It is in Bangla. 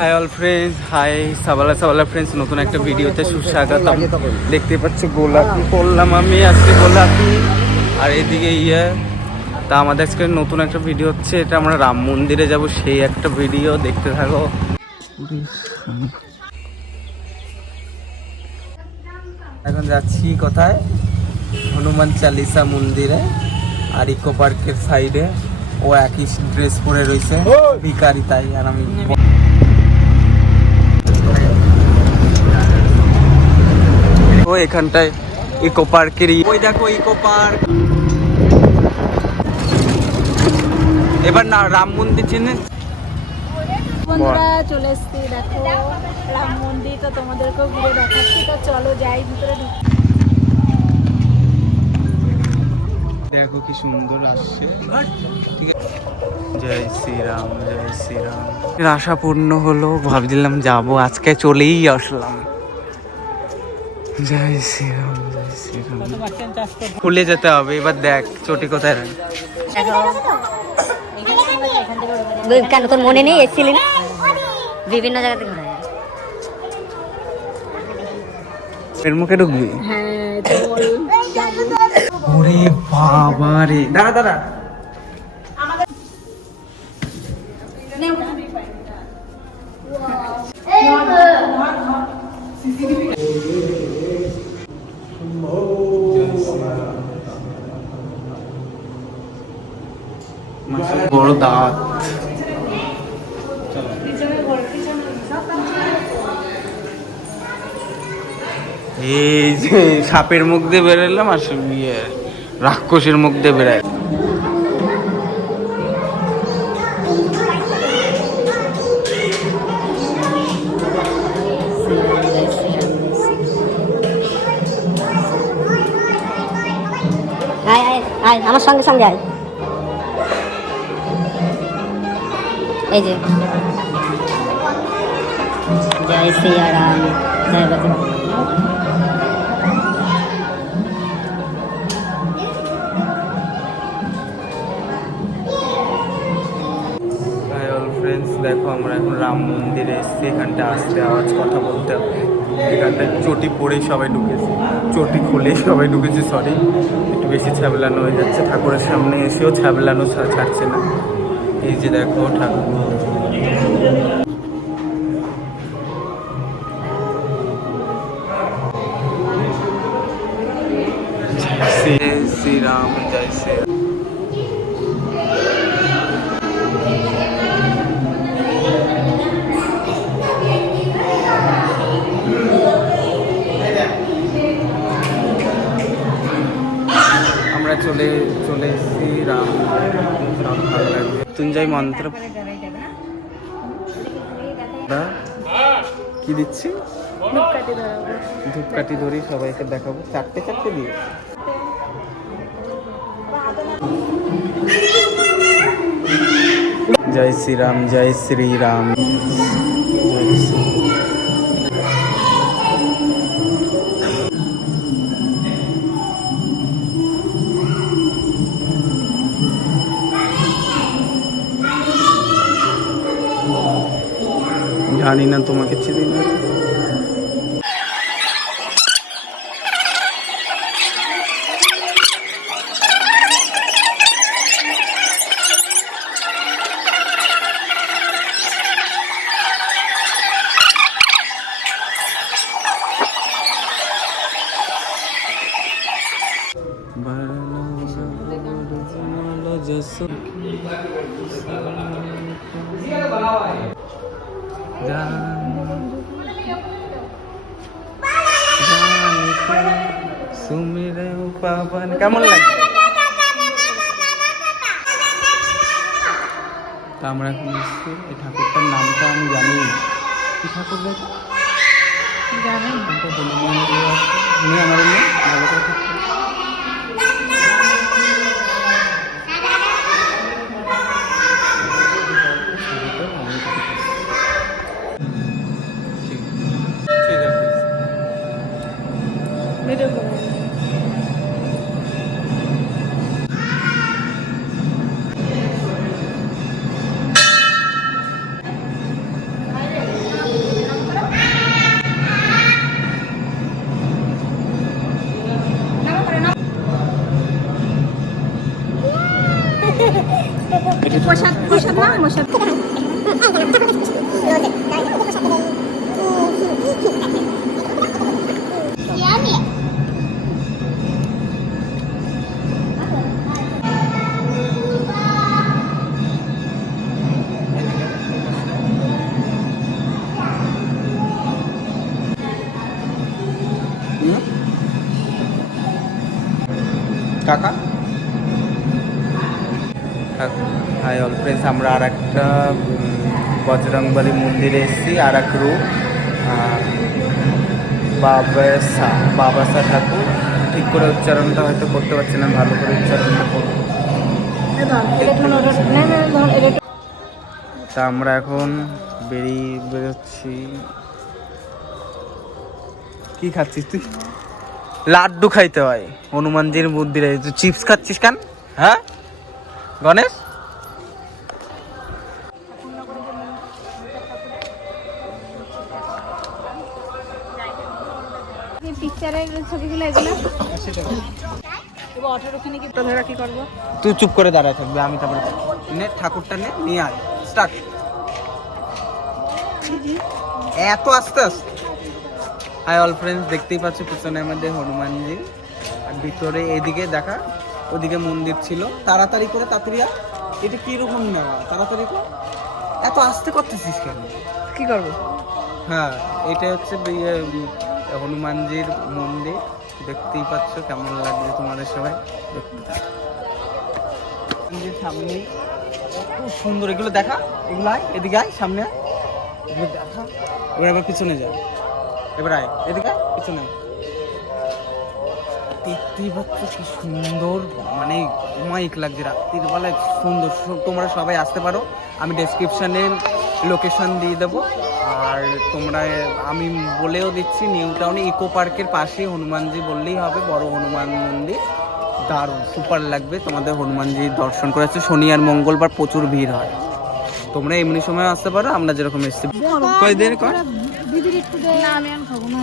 হাই অল ফ্রেন্ডস, হাই সাবালা ফ্রেন্ডস, নতুন একটা ভিডিওতে সুস্বাগতম। দেখতে পাচ্ছ গোলাপি করলাম আমি আজকে, গোলাপি আর এদিকে তা আমাদের আজকে নতুন একটা ভিডিও হচ্ছে, এটা আমরা রাম মন্দিরে যাব, সেই একটা ভিডিও দেখতে থাকো। এখন যাচ্ছি কোথায়? হনুমান চালিসা মন্দিরে। আর ইকো পার্কের সাইডে ও একই ড্রেস পরে রয়েছে, ভিখারি তাই। আর আমি ও এখানটায় ইকো পার্কের, ওই দেখো ইকো পার্ক। এবার না রাম মন্দির চিনে বন্ধুরা চলে এসছি, দেখো রাম মন্দির। তো তোমাদেরকেও ঘুরে দেখাচ্ছি, তো চলো যাই ভিতরে। দেখো কি সুন্দর আসছে। জয় শ্রীরাম, জয় শ্রীরাম। আশা পূর্ণ হলো, ভাবছিলাম যাবো, আজকে চলেই আসলাম। জয় শ্রীরাম, জয় শ্রীরাম। খুলে যেতে হবে এবার। দেখ চটি কোথায় রাখ। কেন তোর মনে নেই? এসেছিলি না বিভিন্ন জায়গাতে ঘোরা যায়। এর মুখে ঢুকবি? হ্যাঁ। ওরে বাবা রে, দাঁড়া দাঁড়া। বড় দাঁত। এই যে সাপের মুখ দিয়ে বেরোলাম, আর রাক্ষসের মুখ দিয়ে বেরোয়। আমার সঙ্গে সঙ্গে আয়। এই যে জয় শ্রীরাম, জয় বজরং। ফ্রেন্ডস দেখো, আমরা এখন রাম মন্দিরে এসেছি। এখানটা আসতে আওয়াজ কথা বলতে হবে। এখানটায় চটি পরেই সবাই ঢুকেছে, চটি খুলেই সবাই ঢুকেছে। সরি, একটু বেশি ছ্যাবলানো হয়ে যাচ্ছে। ঠাকুরের সামনে এসেও ছ্যাবলানো ছাড়ছে না। এই যে দেখো ঠাকুর। জয় শ্রীরাম, জয় শ্রীরাম। আমরা চলে এসেছি রাম। সব ভালো লাগবে। মৃত্যুঞ্জয় মন্ত্র কি দিচ্ছি? ধূপকাঠি ধরি, সবাইকে দেখাবো। চারটে দিয়ে। জয় শ্রীরাম, জয় শ্রীরাম, জয় শ্রী। জানি না, তোমাকে চিনি না। কেমন লাগে? তা আমরা এখন এসেছি। এই ঠাকুরটার নামটা আমি জানি। কি ঠাকুর দেখো? জানেন আমার ভালো কথা। কাকা হাই অল ফ্রেন্ডস, আমরা আর একটা বজরংবলী মন্দিরে এসেছি, আর এক রূপ বাবাসা ঠাকুর। ঠিক করে উচ্চারণটা হয়তো করতে পারছি না, ভালো করে উচ্চারণটা করবো। তা আমরা এখন বেরোচ্ছি। কি খাচ্ছিস তুই? লাড্ডু খাইতে হয় হনুমানজির মন্দিরে। তুই চিপস খাচ্ছিস কেন? হ্যাঁ গণেশ, পিকচারের ছবিগুলো এগুলো অটোর ওখানে কি ধরা কি করবো? তুই চুপ করে দাঁড়ায় থাকবি, আমি তারপরে নে ঠাকুরটা নে, নিয়ে আয়। স্টার্ট। এত আস্তে আস্তে। হাই অল ফ্রেন্ডস, দেখতেই পাচ্ছি পিছনে আমাদের হনুমানজি, আর ভিতরে এদিকে দেখা, ওদিকে মন্দির ছিল। তাড়াতাড়ি করে তাড়াতাড়ি আয়। এটা কিরকম নেওয়া? তাড়াতাড়ি করে, এত আস্তে করতেছিস কেন? কি করবো? হ্যাঁ, এটা হচ্ছে হনুমানজির মন্দির। দেখতেই পাচ্ছ কেমন লাগছে তোমাদের সবাই দেখতে। সামনে খুব সুন্দর, এগুলো দেখা, এগুলো আয়, এদিকে আয়, সামনে আয়, এগুলো দেখা। এবার আবার পিছনে যায়, এবার আয় এদিকে আয়, পিছনে আয়। দেখতেই পাচ্ছ কি সুন্দর, মানে মাইক লাগছে রাত্রির বেলায়, সুন্দর। তোমরা সবাই আসতে পারো, আমি ডেসক্রিপশানে লোকেশন দিয়ে দেবো। আর তোমরা, আমি বলেও দিচ্ছি, নিউ টাউনে ইকো পার্কের পাশে হনুমানজি বললেই হবে, বড় হনুমান মন্দির। দারুণ সুপার লাগবে তোমাদের হনুমানজির দর্শন করেছে। শনি আর মঙ্গলবার প্রচুর ভিড় হয়, তোমরা এমনি সময় আসতে পারো, আমরা যেরকম এসছি। কয় দের কয় দিদির একটু দে। না আমি খাবো না।